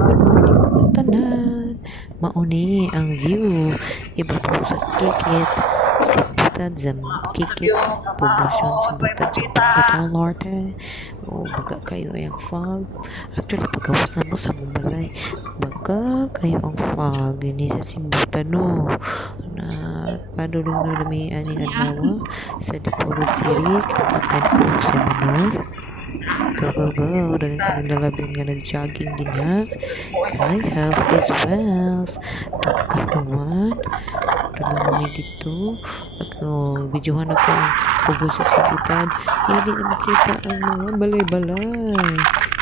good morning ng tanan. Mauni ang view. Iba po sa Kikit, Sibutad, Kikit, poblasyon Sibutad, Katong Norte. O, baga kayo ang fog. Actually, pagkawas na mo sa Mumbalay, baga kayo ang fog. Hindi sa Sibutad, no. Na, padulong na namin aning adlaw sa Dipolo City, kung attend ko ang seminar. Go. Dagan kami nalabing nga nag-jogging din ha. Kay health is wealth. Pagkahuman. Tulungan ni dito. Videohan ako ang pugo sa Sibutad. Hindi na makita ang mga balay-balay.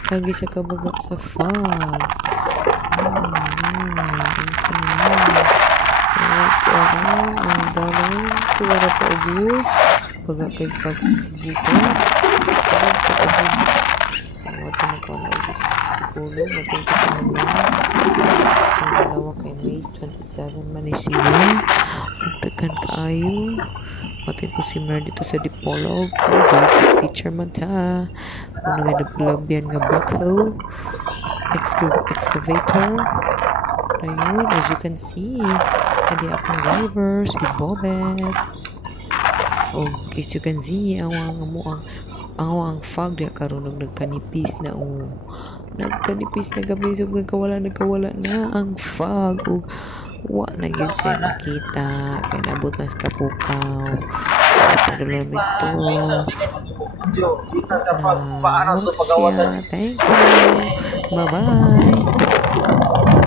Kagi sa kabaga sa fog. Ang dalay. Tuwara pa obvious. Baga kay fog sa Sibutad. Mating ko sa mga ang dalawa kay May 27 Manisiyo magtagan kaayo mating ko si Mer dito sa Dipolog grade 6 teacher man ta kung may naglabyan nga backhoe excavator ayun as you can see adi akong drivers si Bobet as you can see ang fog diya karon nagkanipis na nagkanipis na gabi so nagkawala na ang fog ug wa na gyud siya makita kay nabot na sa kapukaw padulong ito thank you bye bye